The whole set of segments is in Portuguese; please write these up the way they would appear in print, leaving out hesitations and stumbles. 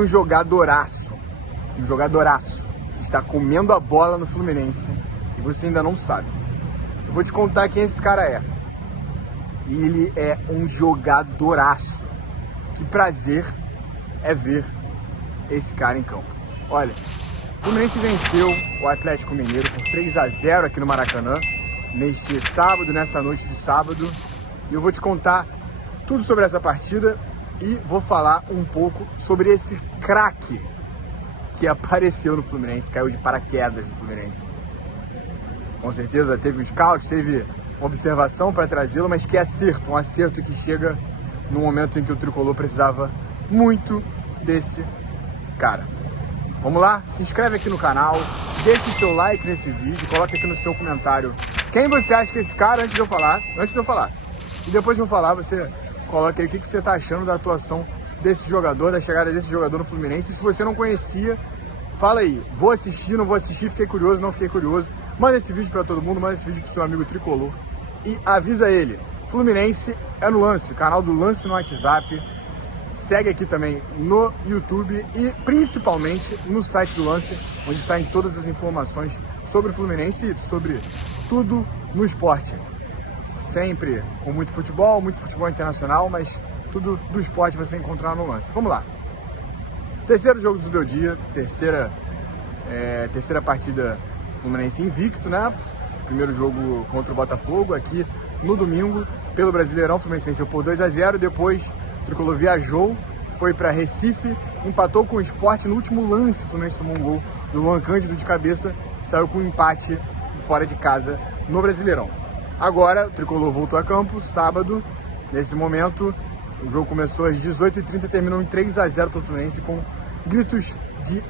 um jogadoraço, que está comendo a bola no Fluminense e você ainda não sabe. Eu vou te contar quem esse cara é. E ele é um jogadoraço. Que prazer é ver esse cara em campo. Olha, o Fluminense venceu o Atlético Mineiro por 3-0 aqui no Maracanã, neste sábado, nessa noite de sábado. E eu vou te contar tudo sobre essa partida e vou falar um pouco sobre esse craque que apareceu no Fluminense, caiu de paraquedas no Fluminense. Com certeza teve um scout, teve uma observação para trazê-lo, mas que acerto, um acerto que chega no momento em que o Tricolor precisava muito desse cara. Vamos lá? Se inscreve aqui no canal, deixe o seu like nesse vídeo, coloque aqui no seu comentário quem você acha que é esse cara antes de eu falar. E depois de eu falar, você coloca aí o que você está achando da atuação desse jogador, da chegada desse jogador no Fluminense. E se você não conhecia, fala aí, vou assistir, não vou assistir, fiquei curioso, não fiquei curioso. Manda esse vídeo para todo mundo, manda esse vídeo pro seu amigo Tricolor e avisa ele. Fluminense é no Lance, canal do Lance no WhatsApp. Segue aqui também no YouTube e principalmente no site do Lance, onde saem todas as informações sobre o Fluminense e sobre tudo no esporte. Sempre com muito futebol internacional, mas tudo do esporte você encontrar no Lance. Vamos lá. Terceiro jogo do meu dia, terceira partida Fluminense invicto, né? Primeiro jogo contra o Botafogo aqui no domingo, pelo Brasileirão. O Fluminense venceu por 2-0, depois o Tricolor viajou, foi para Recife, empatou com o Sport no último lance. O Fluminense tomou um gol do Luan Cândido de cabeça, saiu com um empate fora de casa no Brasileirão. Agora o Tricolor voltou a campo, sábado, nesse momento, o jogo começou às 18h30 e terminou em 3-0 para o Fluminense com gritos de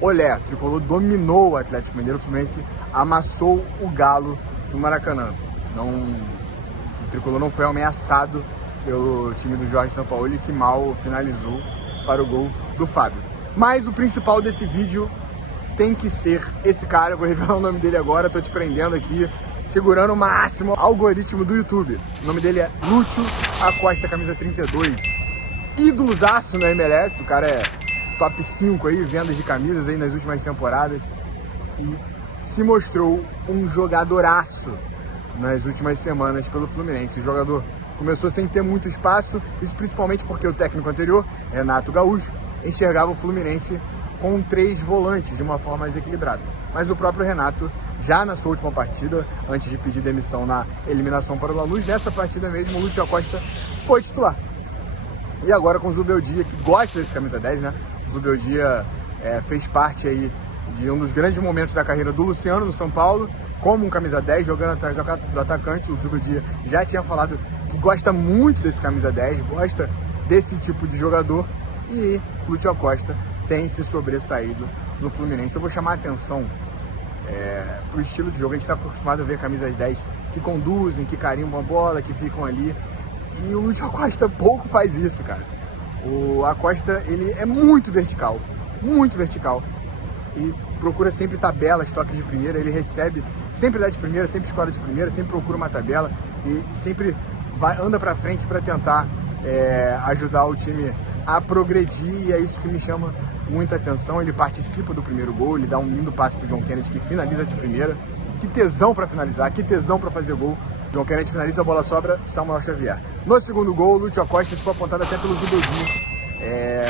olé. O Tricolor dominou o Atlético Mineiro, o Fluminense amassou o Galo no Maracanã. O Tricolor não foi ameaçado pelo time do Jorge Sampaoli, que mal finalizou para o gol do Fábio. Mas o principal desse vídeo tem que ser esse cara, eu vou revelar o nome dele agora, tô te prendendo aqui, segurando o máximo algoritmo do YouTube. O nome dele é Lúcio Acosta, camisa 32. Ídolozaço na MLS, o cara é top 5 aí, vendas de camisas aí nas últimas temporadas. E se mostrou um jogadoraço nas últimas semanas pelo Fluminense. O jogador começou sem ter muito espaço, isso principalmente porque o técnico anterior, Renato Gaúcho, enxergava o Fluminense com 3 volantes de uma forma mais equilibrada. Mas o próprio Renato, já na sua última partida, antes de pedir demissão na eliminação para o Lanús, nessa partida mesmo o Lúcio Acosta foi titular. E agora com o Zubeldia, que gosta desse camisa 10, né? O Zubeldia fez parte aí de um dos grandes momentos da carreira do Luciano no São Paulo, como um camisa 10, jogando atrás do atacante. O Zubeldia já tinha falado que gosta muito desse camisa 10, gosta desse tipo de jogador, e Lúcio Acosta tem se sobressaído no Fluminense. Eu vou chamar a atenção pro estilo de jogo. A gente está acostumado a ver camisas 10 que conduzem, que carimbam a bola, que ficam ali. E o Lúcio Acosta pouco faz isso, cara. O Acosta, ele é muito vertical. E procura sempre tabelas, toques de primeira. Ele recebe, sempre dá de primeira, sempre escola de primeira, sempre procura uma tabela. E sempre anda pra frente para tentar ajudar o time a progredir. E é isso que me chama muita atenção. Ele participa do primeiro gol, ele dá um lindo passe pro John Kennedy, que finaliza de primeira. Que tesão para finalizar, que tesão para fazer gol. John Kennedy finaliza, a bola sobra, Samuel Xavier. No segundo gol, o Lúcio Acosta ficou apontado até pelo Zubeldia.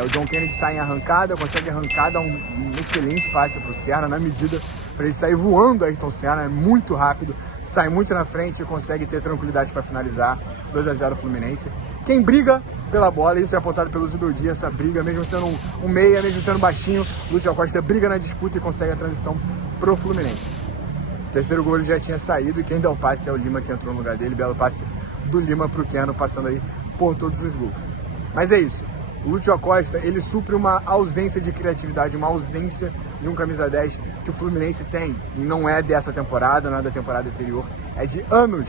O John Kennedy sai em arrancada, consegue arrancar, dá um excelente passe para o Serna, na medida para ele sair voando. Ayrton Senna é muito rápido, sai muito na frente e consegue ter tranquilidade para finalizar. 2-0 Fluminense. Quem briga pela bola, isso é apontado pelo Zubeldia, essa briga, mesmo sendo um meia, mesmo sendo baixinho, Lúcio Acosta briga na disputa e consegue a transição pro Fluminense. O terceiro gol ele já tinha saído e quem dá o passe é o Lima, que entrou no lugar dele. Belo passe do Lima pro Keno, passando aí por todos os gols. Mas é isso. O Lúcio Acosta, ele supre uma ausência de criatividade, uma ausência de um camisa 10 que o Fluminense tem. E não é dessa temporada, não é da temporada anterior, é de anos.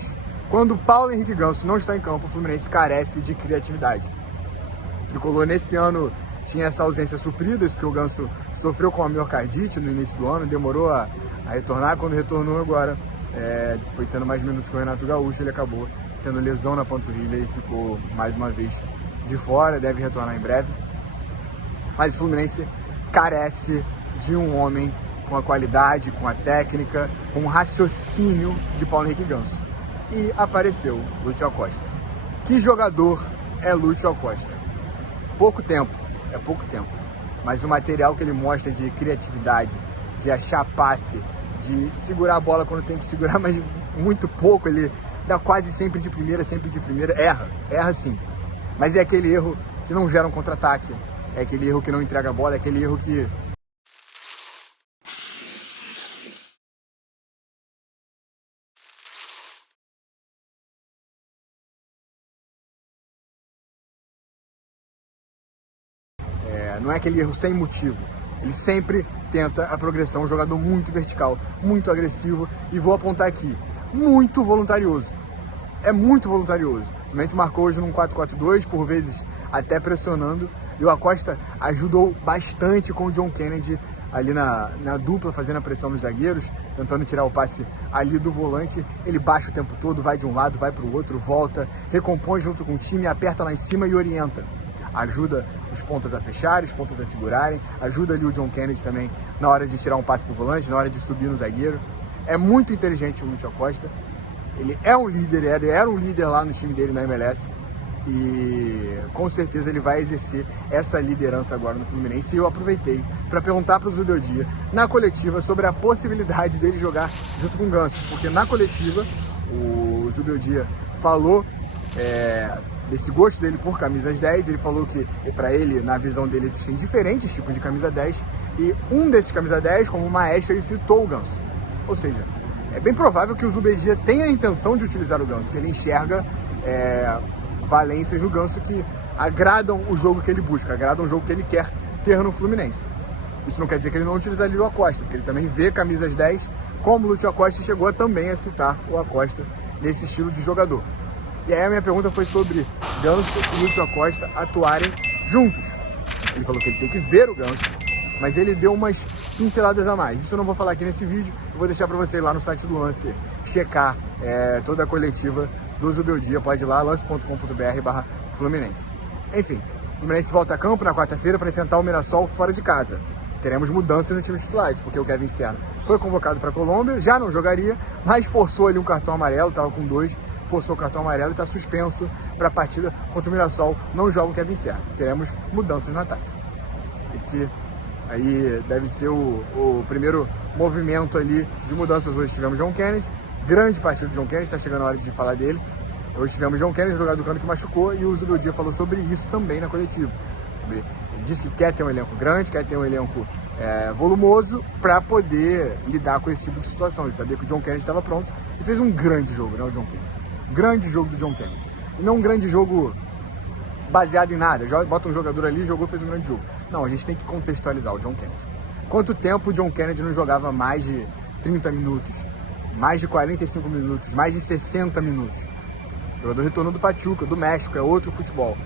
Quando o Paulo Henrique Ganso não está em campo, o Fluminense carece de criatividade. O Tricolor nesse ano tinha essa ausência suprida, isso porque o Ganso sofreu com a miocardite no início do ano, demorou a retornar. Quando retornou agora, foi tendo mais minutos com o Renato Gaúcho, ele acabou tendo lesão na panturrilha e ficou mais uma vez de fora, deve retornar em breve. mas o Fluminense carece de um homem com a qualidade, com a técnica, com o raciocínio de Paulo Henrique Ganso. E apareceu Lúcio Acosta. Que jogador é Lúcio Acosta? Pouco tempo, mas o material que ele mostra de criatividade, de achar passe, de segurar a bola quando tem que segurar, mas muito pouco, ele dá quase sempre de primeira, erra sim, mas é aquele erro que não gera um contra-ataque, é aquele erro que não entrega a bola, é aquele erro que não é aquele erro sem motivo. Ele sempre tenta a progressão, um jogador muito vertical, muito agressivo, e vou apontar aqui, muito voluntarioso. É muito voluntarioso. O Fluminense marcou hoje num 4-4-2, por vezes até pressionando, e o Acosta ajudou bastante com o John Kennedy ali na dupla, fazendo a pressão nos zagueiros, tentando tirar o passe ali do volante. Ele baixa o tempo todo, vai de um lado, vai para o outro, volta, recompõe junto com o time, aperta lá em cima e orienta. Ajuda os pontas a fecharem, os pontas a segurarem, ajuda ali o John Kennedy também na hora de tirar um passe pro volante, na hora de subir no zagueiro. É muito inteligente o Lúcio Acosta. Ele é um líder, ele era um líder lá no time dele na MLS e com certeza ele vai exercer essa liderança agora no Fluminense. E eu aproveitei para perguntar para o Zubeldia na coletiva sobre a possibilidade dele jogar junto com o Ganso, porque na coletiva o Zubeldia falou desse gosto dele por camisas 10, ele falou que para ele, na visão dele, existem diferentes tipos de camisa 10 e um desses camisa 10, como o maestro, ele citou o Ganso. Ou seja, é bem provável que o Zubeldia tenha a intenção de utilizar o Ganso, que ele enxerga valências no Ganso que agradam o jogo que ele busca, agradam o jogo que ele quer ter no Fluminense. Isso não quer dizer que ele não utilizaria o Acosta, porque ele também vê camisas 10 como o Lúcio Acosta, e chegou também a citar o Acosta nesse estilo de jogador. E aí a minha pergunta foi sobre Ganso e Lúcio Acosta atuarem juntos. Ele falou que ele tem que ver o Ganso, mas ele deu umas pinceladas a mais. Isso eu não vou falar aqui nesse vídeo, eu vou deixar para você ir lá no site do Lance checar toda a coletiva do Zubeldia. Pode ir lá, lance.com.br/Fluminense. Enfim, o Fluminense volta a campo na quarta-feira para enfrentar o Mirassol fora de casa. Teremos mudança no time titulares, porque o Kevin Serna foi convocado para a Colômbia, já não jogaria, mas forçou ali um cartão amarelo, estava com 2, forçou o cartão amarelo e está suspenso para a partida contra o Mirassol. Não joga o Kevin Serna. Teremos mudanças no ataque. Esse aí deve ser o primeiro movimento ali de mudanças. Hoje tivemos John Kennedy, grande partida do John Kennedy, está chegando a hora de falar dele. Hoje tivemos John Kennedy, jogador do Cano, que machucou, e o Zubeldia falou sobre isso também na coletiva. Ele disse que quer ter um elenco grande, quer ter um elenco volumoso para poder lidar com esse tipo de situação. Ele sabia que o John Kennedy estava pronto e fez um grande jogo, né, o John Kennedy. Grande jogo do John Kennedy. E não um grande jogo baseado em nada. Bota um jogador ali, jogou, fez um grande jogo. Não, a gente tem que contextualizar o John Kennedy. Quanto tempo o John Kennedy não jogava mais de 30 minutos? Mais de 45 minutos? Mais de 60 minutos? O jogador retornou do Pachuca, do México, é outro futebol.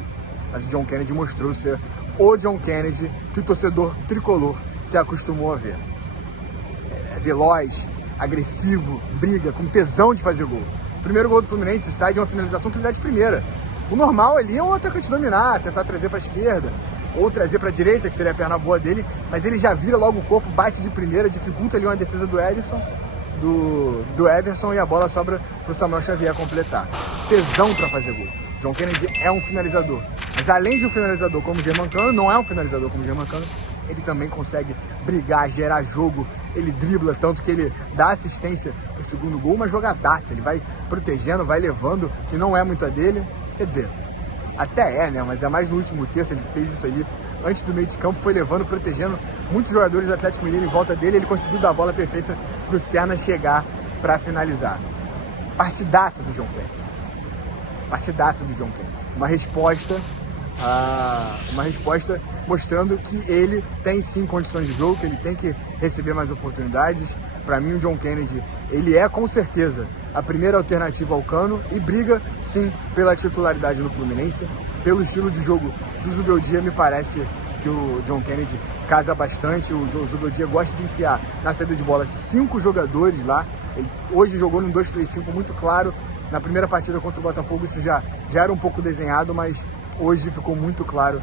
Mas o John Kennedy mostrou ser o John Kennedy que o torcedor tricolor se acostumou a ver. É veloz, agressivo, briga, com tesão de fazer gol. O primeiro gol do Fluminense sai de uma finalização que ele dá de primeira. O normal ali é o atacante dominar, tentar trazer para a esquerda, ou trazer para a direita, que seria a perna boa dele, mas ele já vira logo o corpo, bate de primeira, dificulta ali uma defesa do Ederson, do Everson, e a bola sobra para o Samuel Xavier completar. Tesão para fazer gol. John Kennedy é um finalizador, mas além de um finalizador como o Germancano, não é um finalizador como o Germancano, ele também consegue brigar, gerar jogo, ele dribla, tanto que ele dá assistência pro segundo gol, uma jogadaça, ele vai protegendo, vai levando, que não é muito a dele, quer dizer, até né, mas é mais no último terço, ele fez isso ali, antes do meio de campo, foi levando, protegendo muitos jogadores do Atlético Mineiro em volta dele, ele conseguiu dar a bola perfeita pro Serna chegar para finalizar. Partidaça do John Kennedy. Partidaça do John Kennedy. Uma resposta mostrando que ele tem sim condições de jogo, que ele tem que receber mais oportunidades. Para mim, o John Kennedy, ele é com certeza a primeira alternativa ao Cano e briga sim pela titularidade no Fluminense. Pelo estilo de jogo do Zubeldia, me parece que o John Kennedy casa bastante. O Zubeldia gosta de enfiar na saída de bola 5 jogadores lá. Ele hoje jogou num 2-3-5 muito claro. Na primeira partida contra o Botafogo isso já era um pouco desenhado, mas hoje ficou muito claro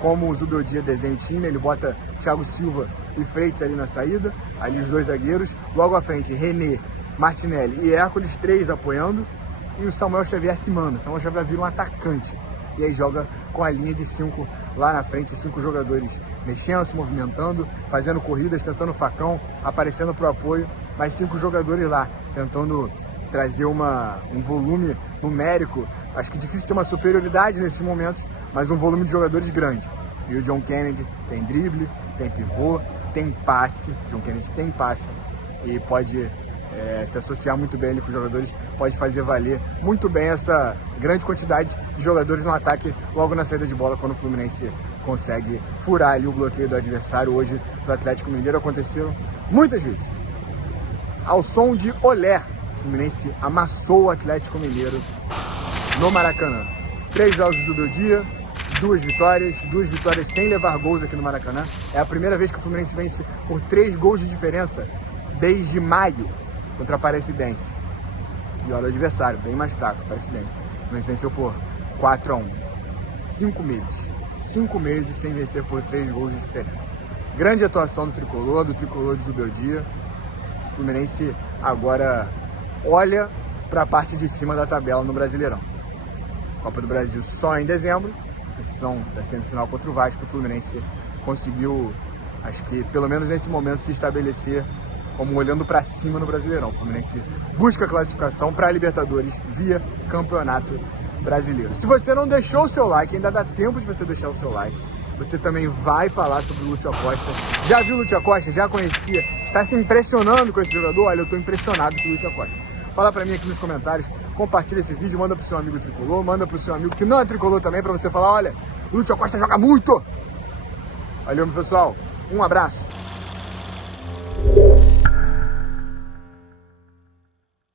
como o Zubeldia desenha o time, ele bota Thiago Silva e Freitas ali na saída, ali os dois zagueiros, logo à frente René, Martinelli e Hércules, 3 apoiando, e o Samuel Xavier se manda. O Samuel Xavier vira um atacante, e aí joga com a linha de 5 lá na frente, 5 jogadores mexendo, se movimentando, fazendo corridas, tentando facão, aparecendo para o apoio, mas 5 jogadores lá, tentando trazer um volume numérico. Acho que é difícil ter uma superioridade nesses momentos, mas um volume de jogadores grande. E o John Kennedy tem drible, tem pivô, tem passe. John Kennedy tem passe e pode se associar muito bem ali com os jogadores, pode fazer valer muito bem essa grande quantidade de jogadores no ataque logo na saída de bola, quando o Fluminense consegue furar ali o bloqueio do adversário. Hoje, do Atlético Mineiro, aconteceram muitas vezes. Ao som de Olé, o Fluminense amassou o Atlético Mineiro no Maracanã. 3 jogos do Zubeldia, 2 vitórias sem levar gols aqui no Maracanã. É a primeira vez que o Fluminense vence por 3 gols de diferença desde maio contra a Aparecidense. E olha o adversário, bem mais fraco, a Aparecidense. O Fluminense venceu por 4-1. 5 meses. 5 meses sem vencer por 3 gols de diferença. Grande atuação do tricolor de Zubeldia. O Fluminense agora olha para a parte de cima da tabela no Brasileirão. Copa do Brasil só em dezembro, decisão da semifinal contra o Vasco. O Fluminense conseguiu, acho que pelo menos nesse momento, se estabelecer como olhando para cima no Brasileirão. O Fluminense busca a classificação para a Libertadores via Campeonato Brasileiro. Se você não deixou o seu like, ainda dá tempo de você deixar o seu like. Você também vai falar sobre o Lúcio Acosta. Já viu o Lúcio Acosta? Já conhecia? Está se impressionando com esse jogador? Olha, eu estou impressionado com o Lúcio Acosta. Fala para mim aqui nos comentários, compartilha esse vídeo, manda pro seu amigo tricolor, manda pro seu amigo que não é tricolor também, para você falar, olha, o Lúcio Acosta joga muito! Valeu, meu pessoal. Um abraço.